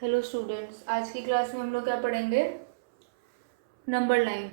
Hello students, आज की class में हम लोग क्या पढ़ेंगे? नंबर लाइन,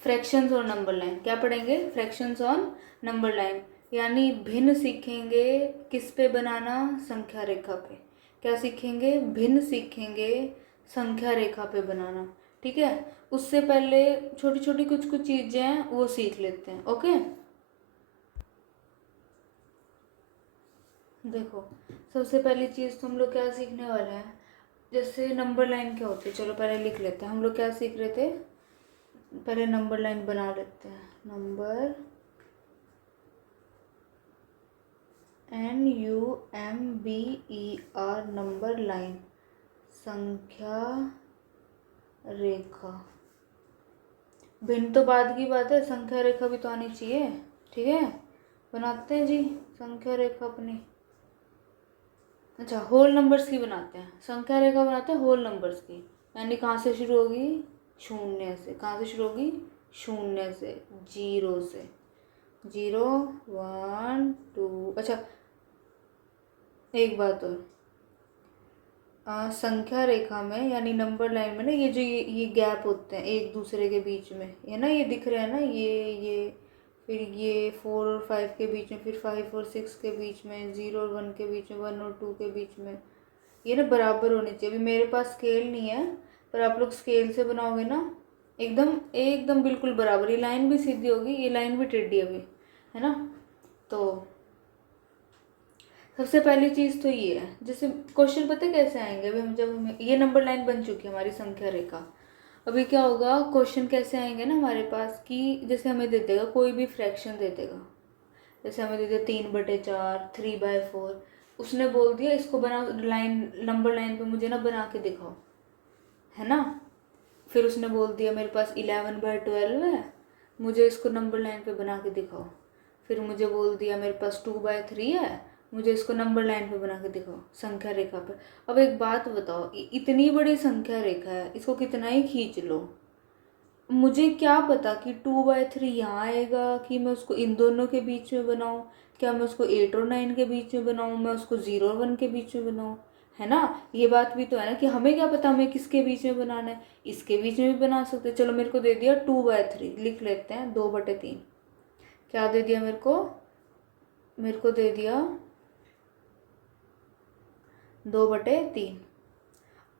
फ्रैक्शंस और नंबर लाइन। क्या पढ़ेंगे? फ्रैक्शंस ऑन नंबर लाइन, यानी भिन्न सीखेंगे। किस पे बनाना? संख्या रेखा पे। क्या सीखेंगे? भिन्न सीखेंगे संख्या रेखा पे बनाना। ठीक है, उससे पहले छोटी छोटी कुछ कुछ चीज़ें हैं वो सीख लेते हैं। ओके, देखो, सबसे पहली चीज़ तो हम लोग क्या सीखने वाले हैं? जैसे नंबर लाइन क्या होती है, चलो पहले लिख लेते हैं। हम लोग क्या सीख रहे थे? पहले नंबर लाइन बना लेते हैं। नंबर NUMBER, नंबर लाइन, संख्या रेखा। भिन्न तो बाद की बात है, संख्या रेखा भी तो आनी चाहिए। ठीक है, बनाते हैं जी संख्या रेखा अपनी। अच्छा, होल नंबर्स की बनाते हैं। संख्या रेखा बनाते हैं होल नंबर्स की, यानी कहाँ से शुरू होगी? शून्य से। कहाँ से शुरू होगी? शून्य से, जीरो से। 0 1 2। अच्छा, एक बात और, संख्या रेखा में यानी नंबर लाइन में ना, ये जो ये गैप होते हैं एक दूसरे के बीच में, ये ना, ये दिख रहे हैं ना, ये फिर ये 4 और 5 के बीच में, फिर 5 और 6 के बीच में, 0 और 1 के बीच में, 1 और 2 के बीच में, ये ना बराबर होने चाहिए। अभी मेरे पास स्केल नहीं है, पर आप लोग स्केल से बनाओगे ना, एकदम एकदम बिल्कुल बराबर। ये लाइन भी सीधी होगी, ये लाइन भी टेढ़ी अभी, है ना। तो सबसे पहली चीज़ तो ये है, जैसे क्वेश्चन पता है कैसे आएंगे? अभी हम जब हमें ये नंबर लाइन बन चुकी है हमारी संख्या रेखा, अभी क्या होगा? क्वेश्चन कैसे आएंगे ना हमारे पास कि जैसे हमें दे देगा कोई भी फ्रैक्शन दे देगा। जैसे हमें दे दिया 3/4, 3/4। उसने बोल दिया इसको बना लाइन, नंबर लाइन पे मुझे ना बना के दिखाओ, है ना। फिर उसने बोल दिया मेरे पास 11/12 है, मुझे इसको नंबर लाइन पे बना के दिखाओ। फिर मुझे बोल दिया मेरे पास 2/3 है, मुझे इसको नंबर लाइन पे बना के दिखाओ संख्या रेखा पे। अब एक बात बताओ, इतनी बड़ी संख्या रेखा है, इसको कितना ही खींच लो, मुझे क्या पता कि 2/3 यहाँ आएगा कि मैं उसको इन दोनों के बीच में बनाऊँ, क्या मैं उसको 8 और 9 के बीच में बनाऊँ, मैं उसको 0 और 1 के बीच में बनाऊँ, है ना। ये बात भी तो है ना कि हमें क्या पता हमें किसके बीच में बनाना है, इसके बीच में भी बना सकते। चलो, मेरे को दे दिया 2/3, लिख लेते हैं 2/3। क्या दे दिया मेरे को? मेरे को दे दिया 2/3।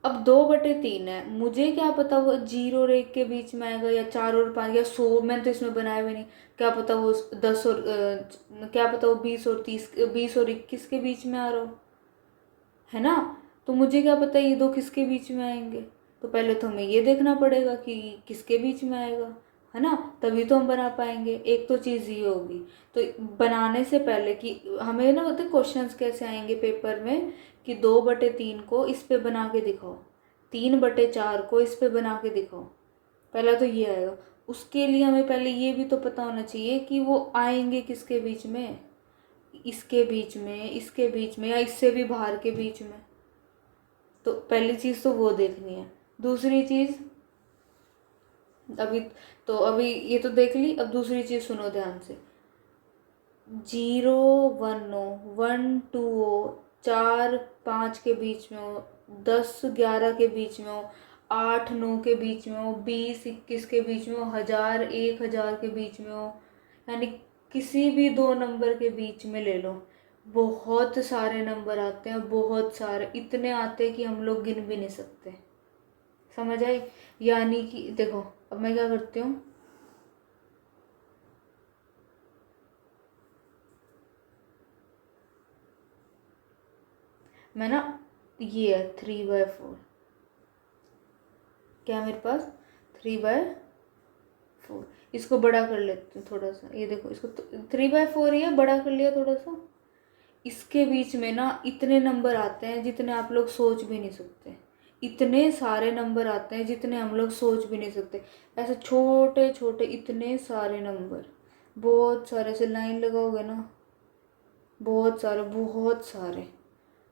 अब 2/3 है, मुझे क्या पता वो 0 और 1 के बीच में आएगा, या 4 और 5, या 100। मैंने तो इसमें बनाया भी नहीं। क्या पता वो 10 और क्या पता वो 20 और 30, 20 और 21 के बीच में आ रहा हो, है ना। तो मुझे क्या पता ये दो किसके बीच में आएंगे? तो पहले तो हमें ये देखना पड़ेगा कि किसके बीच में आएगा, है ना, तभी तो हम बना पाएंगे। एक तो चीज़ ये होगी। तो बनाने से पहले कि हमें ना, होते क्वेश्चंस कैसे आएंगे पेपर में कि 2/3 को इस पे बना के दिखाओ, 3/4 को इस पे बना के दिखाओ, पहला तो ये आएगा। उसके लिए हमें पहले ये भी तो पता होना चाहिए कि वो आएंगे किसके बीच में, इसके बीच में, इसके बीच में, या इससे भी बाहर के बीच में। तो पहली चीज़ तो वो देखनी है। दूसरी चीज़, अभी अभी ये तो देख ली, अब दूसरी चीज़ सुनो ध्यान से। 0 1 हो, 1 2 हो, 4 5 के बीच में हो, 10 11 के बीच में हो, 8 9 के बीच में हो, 20 21 के बीच में हो, 1000 1000 के बीच में हो, यानी किसी भी दो नंबर के बीच में ले लो। बहुत सारे नंबर आते हैं, बहुत सारे, इतने आते हैं कि हम लोग गिन भी नहीं सकते। समझ आई? यानी कि देखो, अब मैं क्या करती हूँ, मैं ना, ये है 3/4, क्या मेरे पास 3/4, इसको बड़ा कर लेते हैं थोड़ा सा। ये देखो, इसको 3/4 ही है, बड़ा कर लिया थोड़ा सा। इसके बीच में ना इतने नंबर आते हैं जितने आप लोग सोच भी नहीं सकते। इतने सारे नंबर आते हैं जितने हम लोग सोच भी नहीं सकते। ऐसे छोटे छोटे इतने सारे नंबर, बहुत सारे, से लाइन लगाओगे ना, बहुत सारे, बहुत सारे।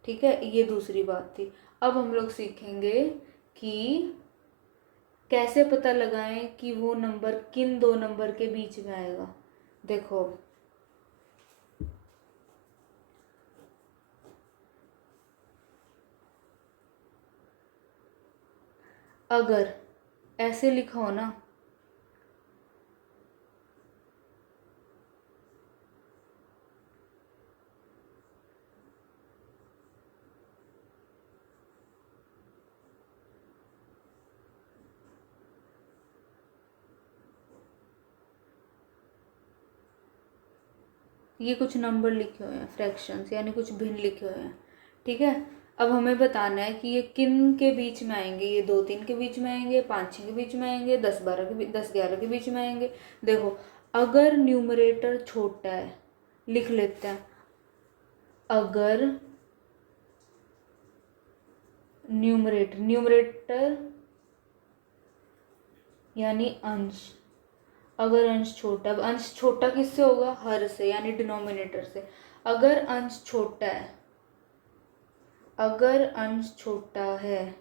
ठीक है, ये दूसरी बात थी। अब हम लोग सीखेंगे कि कैसे पता लगाएं कि वो नंबर किन दो नंबर के बीच में आएगा। देखो, अगर ऐसे लिखा हो ना, ये कुछ नंबर लिखे हुए हैं, फ्रैक्शंस यानी कुछ भिन्न लिखे हुए हैं, ठीक है। अब हमें बताना है कि ये किन के बीच में आएंगे, ये 2 3 के बीच में आएंगे, 5 6 के बीच में आएंगे, 10 11 के बीच में आएंगे। देखो, अगर न्यूमरेटर छोटा है, लिख लेते हैं, अगर न्यूमरेटर यानी अंश, अगर अंश छोटा, अब अंश छोटा किससे होगा, हर से यानी डिनोमिनेटर से। अगर अंश छोटा है, अगर अंश छोटा है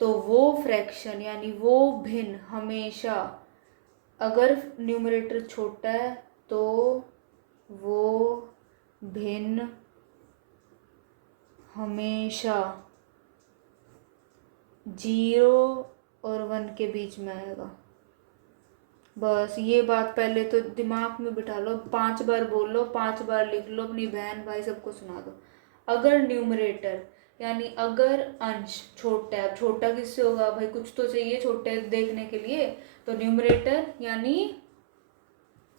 तो वो फ्रैक्शन यानी वो भिन्न हमेशा, अगर न्यूमरेटर छोटा है तो वो भिन्न हमेशा 0 और 1 के बीच में आएगा। बस ये बात पहले तो दिमाग में बिठा लो, 5 बार बोल लो, 5 बार लिख लो, अपनी बहन भाई सबको सुना दो। अगर न्यूमरेटर यानी अगर अंश छोटा है, छोटा किससे होगा भाई, कुछ तो चाहिए छोटे देखने के लिए, तो न्यूमरेटर यानी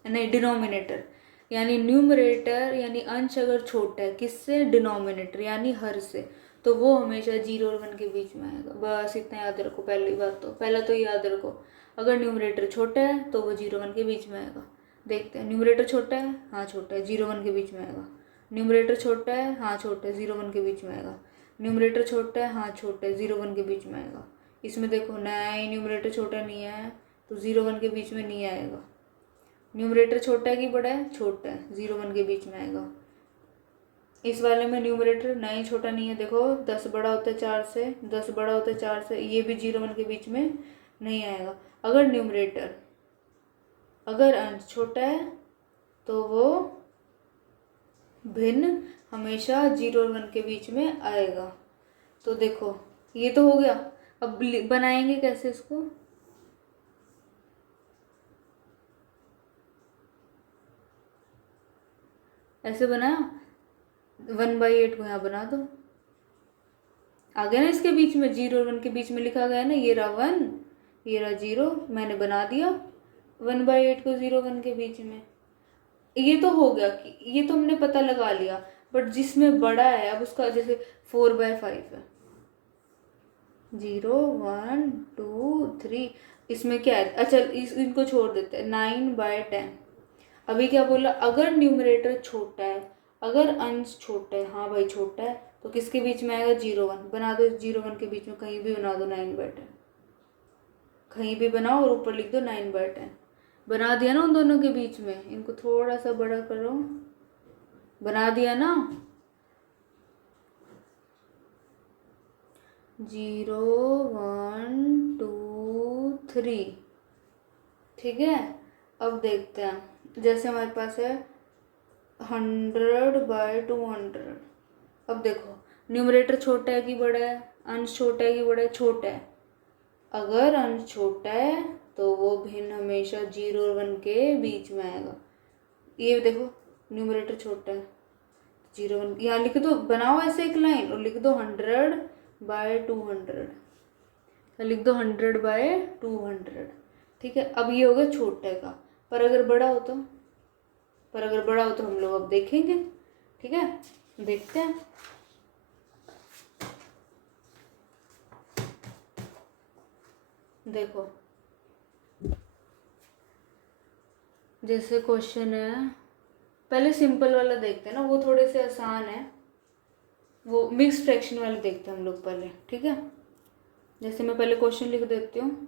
नहीं, डिनोमिनेटर यानी न्यूमरेटर यानी अंश अगर छोटा है किससे, डिनोमिनेटर यानी हर से, तो वो हमेशा 0 और 1 के बीच में आएगा। बस इतना याद रखो, पहली बात तो पहला तो याद रखो, अगर न्यूमरेटर छोटा है तो वो 0 1 के बीच में आएगा। देखते हैं, न्यूमरेटर छोटा है, हाँ छोटा है, 0 1 के बीच में आएगा। न्यूमरेटर छोटा है, हाँ छोटा है, 0 1 के बीच में आएगा। न्यूमरेटर छोटा है, हाँ छोटा है, 0 1 के बीच में आएगा। इसमें देखो, नहीं न्यूमरेटर छोटा नहीं है तो 0 1 के बीच में नहीं आएगा। न्यूमरेटर छोटा है कि बड़ा है, छोटा है, 0 1 के बीच में आएगा। इस वाले में न्यूमरेटर नहीं, छोटा नहीं है, देखो 10 बड़ा होता है 4 से, 10 बड़ा होता है 4 से, ये भी 0 1 के बीच में नहीं आएगा। अगर न्यूमरेटर, अगर अंश छोटा है तो वो भिन्न हमेशा 0 और 1 के बीच में आएगा। तो देखो ये तो हो गया। अब बनाएंगे कैसे इसको, ऐसे बनाया, 1/8 को यहाँ बना दो, आ गया ना, इसके बीच में 0 और 1 के बीच में लिखा गया ना, ये रहा 1, ये रहा 0, मैंने बना दिया 1/8 को 0 1 के बीच में। ये तो हो गया कि ये तो हमने पता लगा लिया, बट जिसमें बड़ा है अब उसका, जैसे 4/5 है, 0 1 2 3, इसमें क्या है, अच्छा इनको छोड़ देते हैं, 9/10। अभी क्या बोला, अगर न्यूमरेटर छोटा है, अगर अंश छोटा है, हाँ भाई छोटा है, तो किसके बीच में आएगा, 0 1 बना दो, 0 1 के बीच में कहीं भी बना दो 9/10, कहीं भी बनाओ और ऊपर लिख दो 9/10। बना दिया ना उन दोनों के बीच में, इनको थोड़ा सा बड़ा करो, बना दिया ना, 0 1 2 3, ठीक है। अब देखते हैं, जैसे हमारे पास है 100/200। अब देखो, न्यूमरेटर छोटा है कि बड़ा है, अंश छोटा है कि बड़ा है, छोटा है। अगर अंश छोटा है तो वो भिन्न हमेशा 0 और 1 के बीच में आएगा। ये देखो, न्यूमरेटर छोटा है, 0 1, यहाँ लिख दो, बनाओ ऐसे एक लाइन और लिख दो 100/200, लिख दो 100/200, ठीक है। अब ये हो गया छोटे का, पर अगर बड़ा हो तो, पर अगर बड़ा हो तो हम लोग अब देखेंगे, ठीक है, देखते हैं। देखो जैसे क्वेश्चन है, पहले सिंपल वाला देखते हैं ना, वो थोड़े से आसान है, वो मिक्स फ्रैक्शन वाले देखते हैं हम लोग पहले, ठीक है। जैसे मैं पहले क्वेश्चन लिख देती हूँ,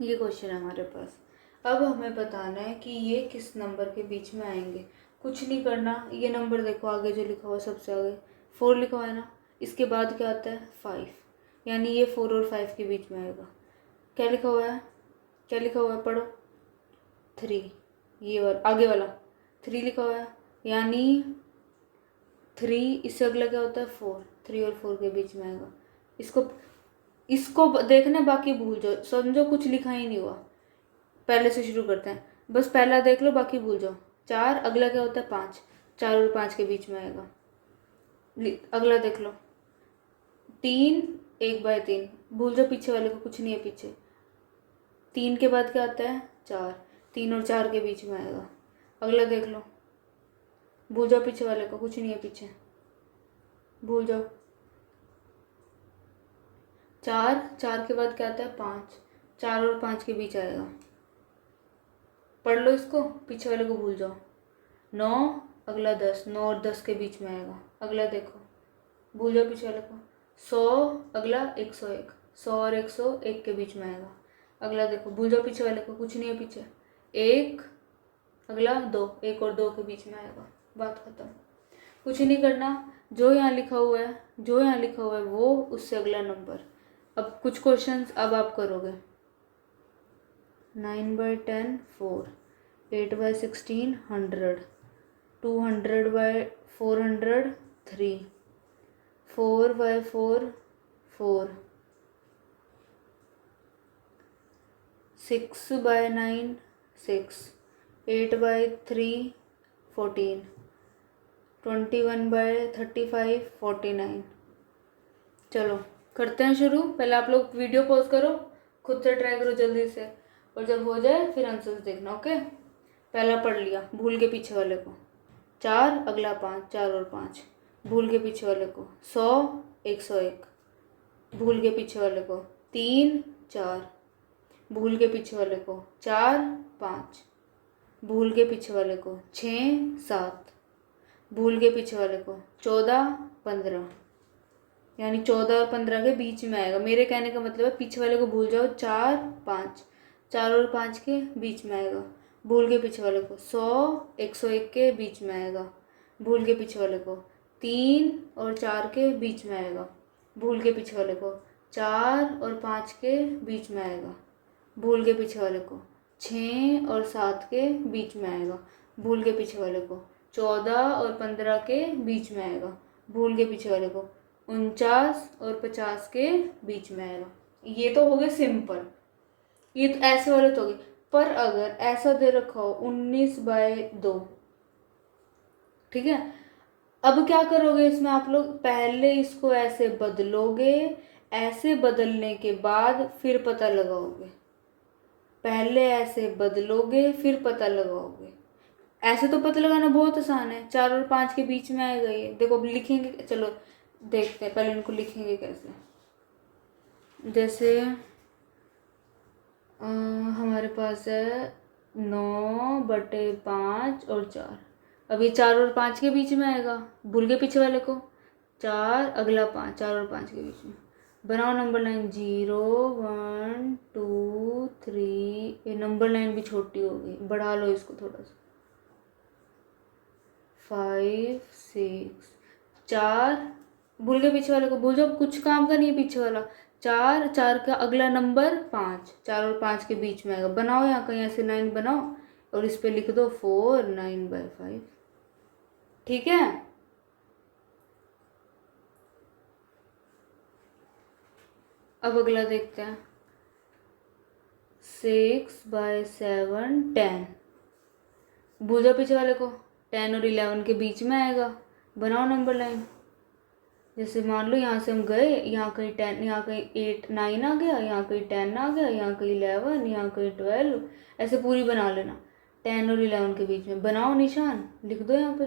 ये क्वेश्चन है हमारे पास। अब हमें बताना है कि ये किस नंबर के बीच में आएंगे। कुछ नहीं करना, ये नंबर देखो आगे जो लिखा हुआ है, सबसे आगे 4 लिखा हुआ है ना, इसके बाद क्या आता है 5, यानी ये 4 और 5 के बीच में आएगा। क्या लिखा हुआ है, क्या लिखा हुआ है, पढ़ो, 3, ये वाला आगे वाला 3 लिखा हुआ है, यानी 3, इससे अगला क्या होता है 4, 3 और 4 के बीच में आएगा। इसको इसको देखना, बाकी भूल जाओ, समझो कुछ लिखा ही नहीं हुआ। पहले से शुरू करते हैं, बस पहला देख लो, बाकी भूल जाओ। 4, अगला क्या होता है 5, 4 और 5 के बीच में आएगा। अगला देख लो 3, 1/3, भूल जाओ पीछे वाले को, कुछ नहीं है पीछे। 3 के बाद क्या आता है 4, 3 और 4 के बीच में आएगा। अगला देख लो, भूल जाओ पीछे वाले को, कुछ नहीं है पीछे, भूल जाओ। 4, 4 के बाद क्या आता है 5, 4 और 5 के बीच आएगा। पढ़ लो इसको, पीछे वाले को भूल जाओ। 9, अगला 10, 9 और 10 के बीच में आएगा। अगला देखो, भूल जाओ पीछे वाले को। 100, अगला 101, 100 और 101 के बीच में आएगा। अगला देखो, भूल जाओ पीछे वाले को, कुछ नहीं है पीछे। 1, अगला 2, 1 और 2 के बीच में आएगा। बात खत्म। कुछ नहीं करना, जो यहाँ लिखा हुआ है, जो यहाँ लिखा हुआ है वो, उससे अगला नंबर। अब कुछ क्वेश्चंस अब आप करोगे। 9/10 4, 8/16 100, 200/400 3, 4/4 4, 6/9 6, 8/3 14, 21/35 49। चलो करते हैं शुरू। पहले आप लोग वीडियो पॉज करो, खुद से ट्राई करो जल्दी से, और जब हो जाए फिर आंसर्स देखना। ओके, पहला पढ़ लिया, भूल के पीछे वाले को। 4, अगला 5, 4 और 5, भूल के पीछे वाले को। 100, 101, भूल के पीछे वाले को। 3, 4, भूल के पीछे वाले को। 4, 5, भूल के पीछे वाले को। 6, 7, भूल के पीछे वाले को। 14, 15, यानी 14 और 15 के बीच में आएगा। मेरे कहने का मतलब है पीछे वाले को भूल जाओ। 4, 5, 4 और 5 के बीच में आएगा। भूल के पीछे वाले को। 100, 101 के बीच में आएगा। भूल के पीछे वाले को। 3 और 4 के बीच में आएगा। भूल के पीछे वाले को। 4 और 5 के बीच में आएगा। भूल के पीछे वाले को। 6 और 7 के बीच में आएगा। भूल के पीछे वाले को। 14 और 15 के बीच में आएगा। भूल के पीछे वाले को। 49 और 50 के बीच में आएगा। ये तो हो गए सिंपल, ये तो ऐसे वाले तो हो गए। पर अगर ऐसा दे रखा हो 19/2, ठीक है, अब क्या करोगे इसमें आप लोग, पहले इसको ऐसे बदलोगे, ऐसे बदलने के बाद फिर पता लगाओगे। पहले ऐसे बदलोगे फिर पता लगाओगे। ऐसे तो पता लगाना बहुत आसान है, 4 और 5 के बीच में आएगा ये। देखो अब लिखेंगे, चलो देखते हैं पहले इनको लिखेंगे कैसे। जैसे हमारे पास है 9/5 और 4। अब ये 4 और 5 के बीच में आएगा। भूल के पीछे वाले को। 4, अगला 5, 4 और 5 के बीच में। बनाओ नंबर लाइन। 0 1 2 3, ये नंबर लाइन भी छोटी हो गई, बढ़ा लो इसको थोड़ा सा। 5 6, 4, भूल के पीछे वाले को भूल जाओ, कुछ काम का नहीं है पीछे वाला। 4, 4 का अगला नंबर 5, 4 और 5 के बीच में आएगा। बनाओ यहाँ कहीं ऐसे लाइन बनाओ और इस पे लिख दो 4 9/5। ठीक है, अब अगला देखते हैं। 6/7 10, भूल जाओ पीछे वाले को। 10 और 11 के बीच में आएगा। बनाओ नंबर लाइन। जैसे मान लो यहाँ से हम गए, यहाँ कहीं 10, यहाँ कहीं 8 9 आ गया, यहाँ कहीं 10 आ गया, यहाँ कहीं 11, यहाँ कहीं 12, ऐसे पूरी बना लेना। 10 और 11 के बीच में बनाओ निशान, लिख दो यहाँ पे।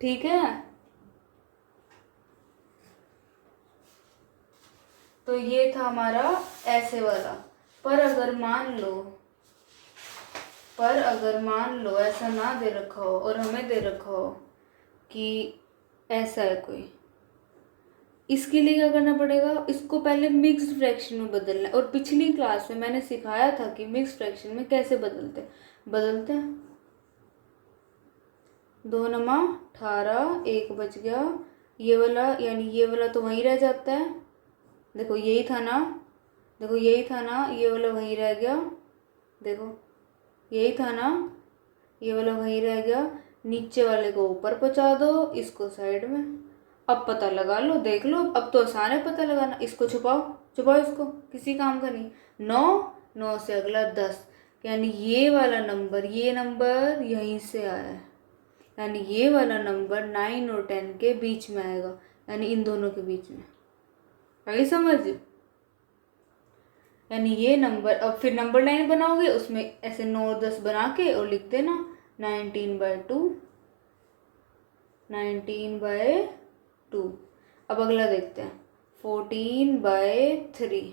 ठीक है, तो ये था हमारा ऐसे वाला। पर अगर मान लो ऐसा ना दे रखा हो और हमें दे रखा हो कि ऐसा है कोई, इसके लिए क्या करना पड़ेगा, इसको पहले मिक्स्ड फ्रैक्शन में बदलना है। और पिछली क्लास में मैंने सिखाया था कि मिक्स्ड फ्रैक्शन में कैसे बदलते हैं। 2 नमा 18, 1 बच गया, ये वाला यानी ये वाला तो वहीं रह जाता है। देखो यही था ना, देखो यही था ना, ये वाला वहीं रह गया। देखो यही था ना, ये वाला वहीं रह गया। नीचे वाले को ऊपर पहुंचा दो, इसको साइड में। अब पता लगा लो, देख लो, अब तो आसान है पता लगाना। इसको छुपाओ, छुपाओ इसको, किसी काम का नहीं। 9, 9 से अगला 10, यानी ये वाला नंबर, ये नंबर यहीं से आया है, यानी ये वाला नंबर 9 और 10 के बीच में आएगा, यानी इन दोनों के बीच में। आई समझ? यानी ये नंबर, अब फिर नंबर लाइन बनाओगे, उसमें ऐसे 9 10 बना के और लिख देना 19/2, 19/2। अब अगला देखते हैं 14/3।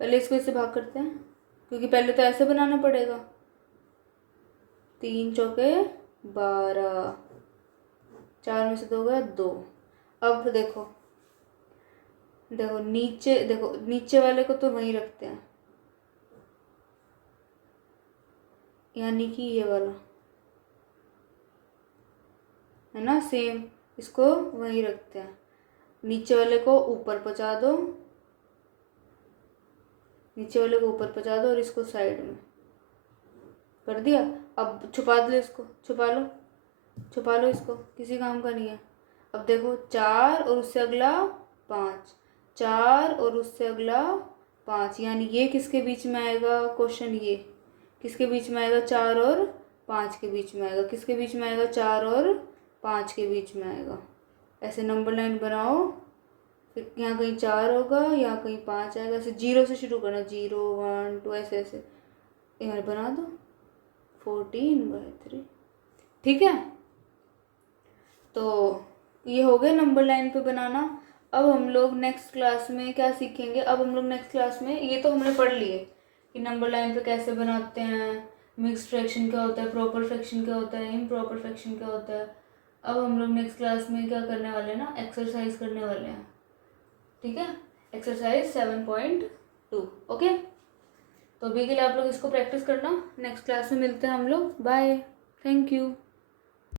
पहले इसको इससे भाग करते हैं, क्योंकि पहले तो ऐसे बनाना पड़ेगा। 3 चौके 12, 4 में से 2 गया 2। अब देखो, देखो नीचे, देखो नीचे वाले को तो वहीं रखते हैं, यानी कि ये वाला है ना, सेम, इसको वहीं रखते हैं। नीचे वाले को ऊपर पहुंचा दो, नीचे वाले को ऊपर पहुंचा दो और इसको साइड में कर दिया। अब छुपा दो इसको, छुपा लो, छुपा लो इसको, किसी काम का नहीं है। अब देखो 4 और उससे अगला 5, 4 और उससे अगला 5, यानी ये किसके बीच में आएगा, क्वेश्चन ये किसके बीच में आएगा, 4 और 5 के बीच में आएगा। किसके बीच में आएगा, 4 और 5 के बीच में आएगा। ऐसे नंबर लाइन बनाओ, फिर यहाँ कहीं 4 होगा, यहाँ कहीं 5 आएगा। ऐसे 0 से शुरू करना, 0 1 2, ऐसे ऐसे यहाँ बना दो 14/3। ठीक है, तो ये हो गया नंबर लाइन पे बनाना। अब हम लोग नेक्स्ट क्लास में क्या सीखेंगे, अब हम लोग नेक्स्ट क्लास में, ये तो हमने पढ़ लिए कि नंबर लाइन पे कैसे बनाते हैं, मिक्स्ड फ्रैक्शन क्या होता है, प्रॉपर फ्रैक्शन क्या होता है, इम्प्रॉपर फ्रैक्शन क्या होता है। अब हम लोग नेक्स्ट क्लास में क्या करने वाले हैं ना, एक्सरसाइज करने वाले हैं। ठीक है, एक्सरसाइज 7.2। ओके, तो अभी के लिए आप लोग इसको प्रैक्टिस करना, नेक्स्ट क्लास में मिलते हैं हम लोग। Bye, thank you.